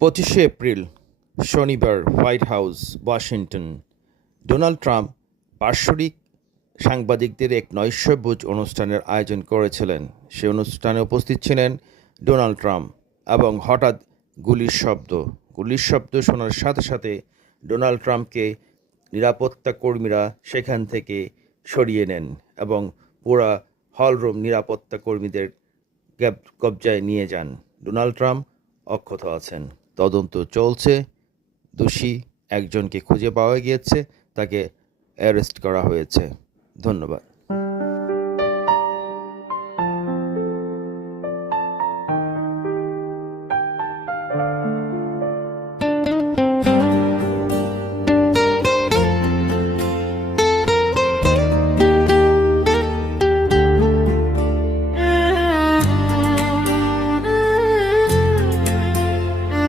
25শে April শনিবার white house, Washington. Donald Trump বাৎসরিক সাংবাদিকদের এক নৈশভোজ অনুষ্ঠানের আয়োজন করেছিলেন। সে অনুষ্ঠানে উপস্থিত ছিলেন ডোনাল্ড ট্রাম্প এবং হঠাৎ গুলির শব্দ শোনার সাথে সাথে ডোনাল্ড ট্রাম্পকে নিরাপত্তা কর্মীরা সেখান থেকে সরিয়ে নেন এবং পুরা হলরুম নিরাপত্তা কর্মীদের কবজায় নিয়ে যান। ডোনাল্ড ট্রাম্প অক্ষত আছেন। তদন্ত চলছে। দোষী একজনকে খুঁজে পাওয়া গিয়েছে, তাকে অ্যারেস্ট করা হয়েছে। ধন্যবাদ।